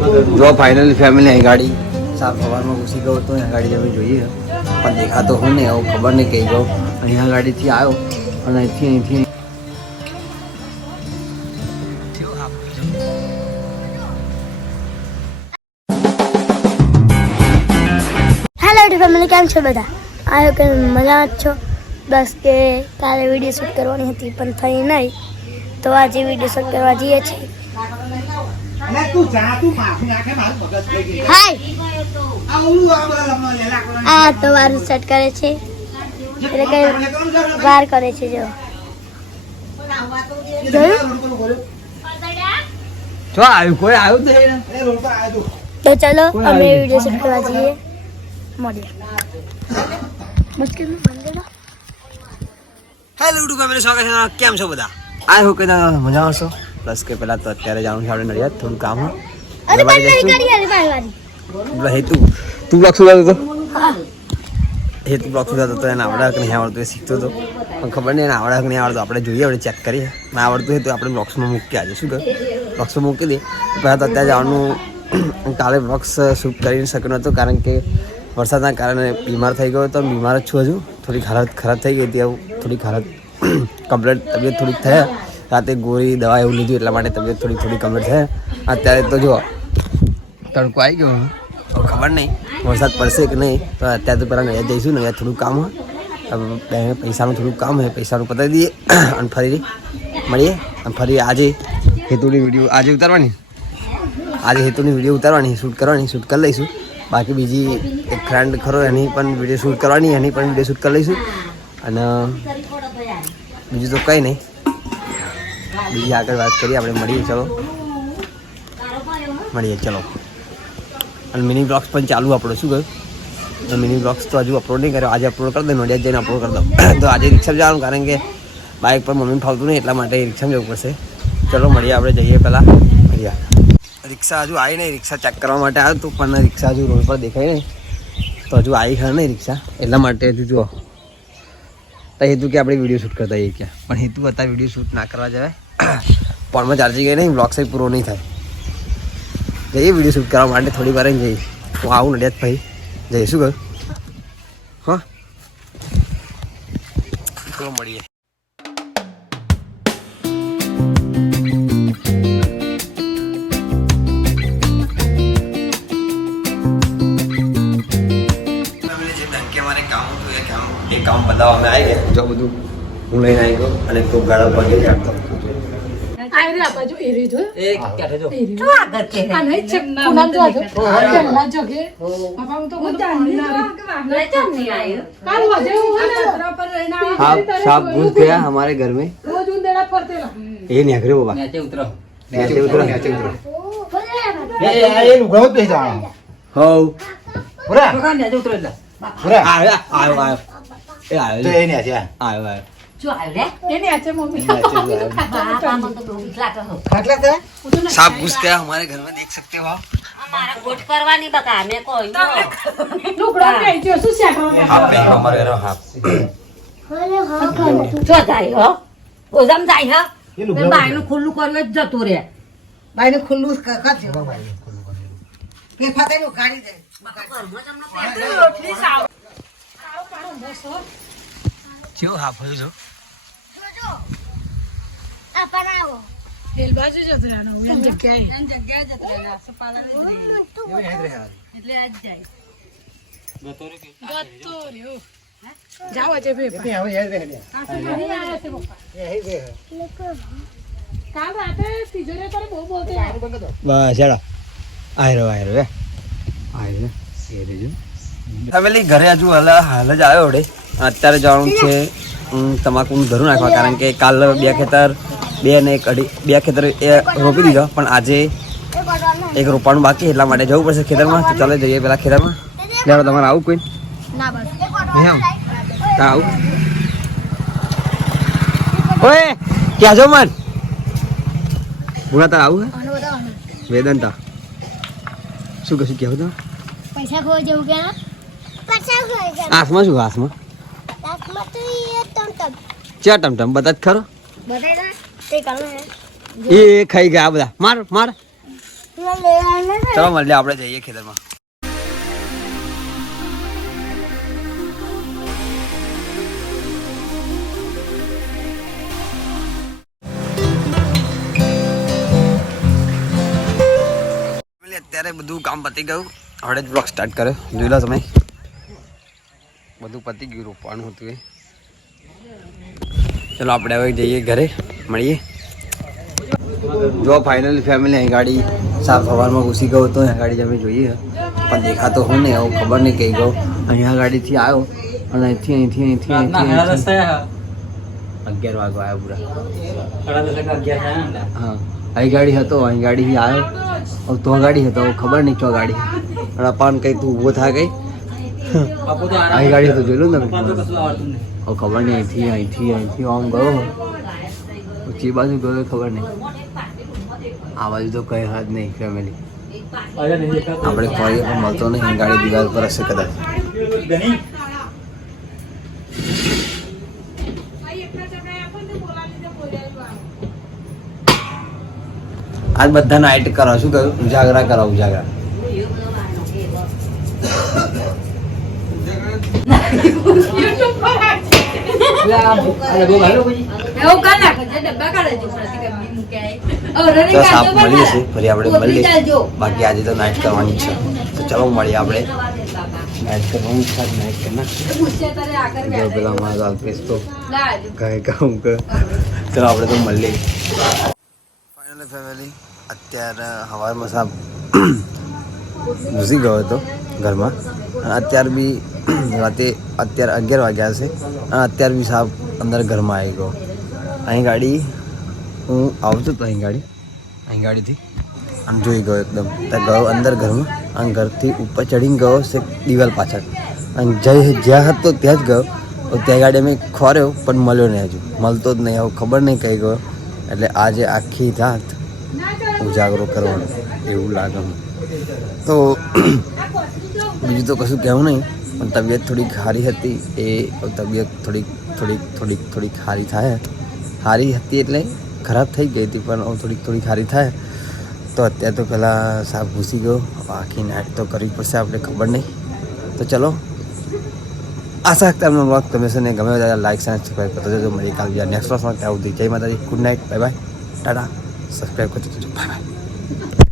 જો finally family અહીં ગાડી સાફ સવારમાં ઘૂસી ગયો તો અહીંયા ગાડી અમે જોઈએ પણ દેખાતો હું નહીં આવું ખબર નહીં કઈ ગયો અહીંયા ગાડીથી આવ્યો અને અહીંથી હેલો ફેમિલી, કેમ છો બધા? આવ્યો કે મજા જ છો? બસ કે કાલે વિડીયો શૂટ કરવાની હતી પણ થઈ નહીં, તો આજે વિડીયો શૂટ કરવા જઈએ છીએ. આ તો વારું સેટ કરે છે એટલે કે વાર કરે છે. જો કોઈ આવ્યું તો ચલો અમે વિડીયો શૂટ કરવા જઈએ. મળીએ. હેલો યુટ્યુબ ફેમિલી, સ્વાગત છે. કેમ છો બધા? આ હું કહેતા મજામાં છો? પ્લસ કે પહેલાં તો અત્યારે જવાનું છે આપણે નડિયાદ, થોડું કામ હેતુ તું બ્લોગ સુધારતો હતો હેતુ બ્લોગ સુધારતો હતો એને આવડે કે નહીં આવડતું એ શીખતો હતો પણ ખબર નહીં એને આવડે કે નહીં આવડતું. આપણે જોઈએ, આપણે ચેક કરીએ. ના આવડતું હોય તો આપણે બ્લોગ્સમાં મૂકી આજે શું કહે બ્લોગ્સમાં મૂકી દઈએ. પહેલાં તો અત્યારે જવાનું, કાલે બ્લોગ્સ શૂટ કરી શક્યો નહોતો કારણ કે વરસાદના કારણે બીમાર થઈ ગયો હતો. બીમાર જ છું હજુ, થોડીક હાલત ખરાબ થઈ ગઈ હતી. આવું થોડીક હાલત કમ્પ્લીટ તબિયત થોડીક થયા. રાતે ગોળી દવા એવું લીધું એટલા માટે તબિયત થોડી કમ્પ્લીટ થયા. અત્યારે તો જો તડકો આવી ગયો, ખબર નહીં વરસાદ પડશે કે નહીં. તો અત્યારે તો પહેલાં નડિયાદ જઈશું. નડિયાદ થોડું કામ હોય, પૈસાનું થોડુંક કામ હોય, પૈસાનું પતાવી દઈએ અને ફરી મળીએ. અને ફરી આજે હેતુની વિડીયો આજે ઉતારવાની, આજે હેતુની વિડીયો ઉતારવાની, શૂટ કરવાની, શૂટ કરી લઈશું. બાકી બીજી એક ફ્રેન્ડ ખરો એની પણ વિડીયો શૂટ કરવાની, એની પણ વિડીયો શૂટ કરી લઈશું. અને બીજું તો કંઈ નહીં, બીજી આગળ વાત કરીએ આપણે. મળીએ, ચલો મળીએ, ચલો. અને મિની બ્લોગ્સ પણ ચાલુ આપણો શું કહ્યું, મિની બ્લોગ્સ તો હજુ અપલોડ નહીં કર્યો. આજે અપલોડ કરી દઉં, નડિયાદ જઈને અપલોડ કરી દઉં. તો આજે રિક્ષામાં જવાનું કારણ કે બાઇક પર મમ્મીને ફાવતું નહીં એટલા માટે રિક્ષામાં જવું પડશે. ચલો મળીએ, આપણે જઈએ પહેલાં. મળીએ. રિક્ષા હજુ આવી નહીં, રિક્ષા ચેક કરવા માટે આવ્યો હતું પણ રિક્ષા હજુ રોડ પર દેખાય નહીં. તો હજુ આવી ખરા નહીં રિક્ષા, એટલા માટે હજુ જુઓ. તો હેતુ કે આપણે વિડીયો શૂટ કરતા હોઈએ ક્યાં, પણ હેતુ હતા વિડીયો શૂટ ના કરવા જવાય. ફોનમાં ચાર્જિંગ ગઈ નહીં, બ્લોગ સાઈડ પૂરો નહીં થાય. જઈએ વિડીયો શૂટ કરવા માટે, થોડી વાર જઈએ. હું આવું નડિયાદ ભાઈ જઈએ, શું કહ્યું? હા ચલો મળીએ. કામ બતાવવા અમે આવી ગયા. જો બધું હું લઈને આવી ગયો અને તું ગાળા પર ગઈ જાતો. साहब घुस गया हमारे घर में. ये नहीं अगरे बाबा नीचे उतरो, नीचे उतरो, नीचे उतरो. ये लुगाओ पे जाना हो पूरा नीचे उतरो ला पूरा आयो आयो आयो એ આયો તો એને આયા આયો આયો જો આયો રે એને આચે મમ્મી પાપા મન તો ખાટલા કે સાપ ઘुस गया हमारे घर में, देख सकते हो आप. हमारा गोट करवानी बका मैं कोई ટુકડા પેજો શું સેટો हाफ पे हमारे घर में हाफ જો જાય હો ઓઝમ જાય હો તે બાયનું ખુલ્લું કરવે જ જતો રે. બાયનું ખુલ્લું કા છે બાય કે ફાટેનું કાઢી દે રોટલી સાવ क्यों हाफ हो जो જોજો આ બનાવો એલ બાજુ જતો રહેવાનો એમ જગ્યાએ જગ્યા જતો રે સપાલા લે એટલે આજ જાય ગતો રહ્યો જાવ આજે બે હવે યાદ રહે કાલ રાતે તિજોરી પર બહુ બોલતે બસ હેડો આયરો આયરો એ આયરો એ રેજો ફેમિલી ઘરે હજુ હાલ જ આવ્યો વડે. અત્યારે જવાનું છે તમાકુનું ધરું નાખવા કારણ કે કાલ બે ખેતર એ રોપી દીધો પણ આજે એક રોપાનું બાકી એટલા માટે જવું પડશે ખેતરમાં. તો ચાલો જઈએ પેલા ખેતરમાં. લેવા તમારે આવું કોઈ ના બસ નહીં આવું ઓએ ક્યાં જો મન ભૂલા તાર આવું હે વેદંતા શું કશું કહેવું તો પૈસા ખોવા જેવું કે પૈસા ખોવા હાથમાં શું હાથમાં દાંતમાં તો એ ટમટમ ચા ટમટમ બધા જ ખરો બધાય તે કાલે એ ખાઈ ગયા બધા માર માર ચલો મળીએ આપણે જઈએ ખેતરમાં. અત્યારે બધું કામ પતી ગયું. હવે જ બ્લોગ સ્ટાર્ટ કર્યો. જોઈ લો તમે, બધું પતી ગયું, રોપવાનું હતું એ. ચલો આપણે હવે જઈએ ઘરે, મળીએ. જો ફાઇનલી ફેમિલી અહીં ગાડી સાફ સવારમાં ઘૂસી ગયો હતો. અહીં ગાડી તમે જોઈએ પણ દેખાતો હું ને એવું ખબર નહીં કઈ ગયો. અહીંયા ગાડીથી આવ્યો અને અહીંથી 11 વાગે આવ્યો પૂરા. હા અહીં ગાડી હતો, અહીં ગાડીથી આવ્યો. હવે તો ગાડી હતો, ખબર નહીં ચો ગાડી અને પાન કઈ તું ઊભો થા ગઈ. અહીં ગાડી તો જોયું ને તમે. હવે ખબર નહીં અહીંથી આમ ગયો, ચી બાજુ ગયો ખબર નહીં. આ બાજુ તો કઈ હાથ નહીં ફેમિલી. આપણે કોઈ પણ મળતો નહીં. ગાડી દિવાલ પર હશે કદાચ. આજ બધા નાઇટ કરો. શું કહ્યું? ઉજાગરા કરો, ઉજાગરા. તો સાપ મળીએ છીએ, ફરી આપણે મળીએ. બાકી આજે તો નાઇટ કરવાની છે, તો ચલો મળીએ આપણે. નાઇટ કરવાની છે, નાઇટ કરના પેલા અમારા અલ્પેશ તો ગાય કામ કર. ચલો આપણે તો મળીએ. ફાઇનલી ફેમિલી અત્યારે સવારમાં સાપ ઘૂસી ગયો હતો ઘરમાં. અત્યારે બી રાતે અત્યારે 11 વાગ્યા છે અને અત્યારે બી સાપ અંદર ઘરમાં આવી ગયો. અહીં ગાડી હું આવતો હતો, અહીં ગાડીથી આમ જોઈ ગયો એકદમ. ત્યાં ગયો અંદર ઘરમાં અને ઘરથી ઉપર ચડીને ગયો છે દિવાલ પાછળ. અને જ્યાં હતો ત્યાં જ ગયો. ત્યાં ગાડી અમે ખોર્યો પણ મળ્યો નહીં, હજુ મળતો જ નહીં. હવે ખબર નહીં કઈ ગયો. એટલે આજે આખી રાત ઉજાગરો કરવાનો એવું લાગે. તો બીજું તો કશું કહેવું નહીં, પણ તબિયત થોડીક સારી હતી. એ તબિયત થોડીક સારી થાય. સારી હતી એટલે ખરાબ થઈ ગઈ હતી, પણ થોડીક સારી થાય. તો અત્યારે તો પહેલાં સાપ ઘૂસી ગયો. આખી નાઇટ તો કરવી પડશે આપણે, ખબર નહીં. તો ચલો, આશા રાખતા એમનો બ્લોગ ગમે છે ને ગમે ત્યારે લાઈક અને સબસ્ક્રાઈબ કરતો જજો. મળી કાલ બીજા નેક્સ્ટ બ્લોગમાં ત્યાં સુધી. જય માતાજી, good night, bye bye, Tata. Subscribe કરતો જજો, બાય બાય.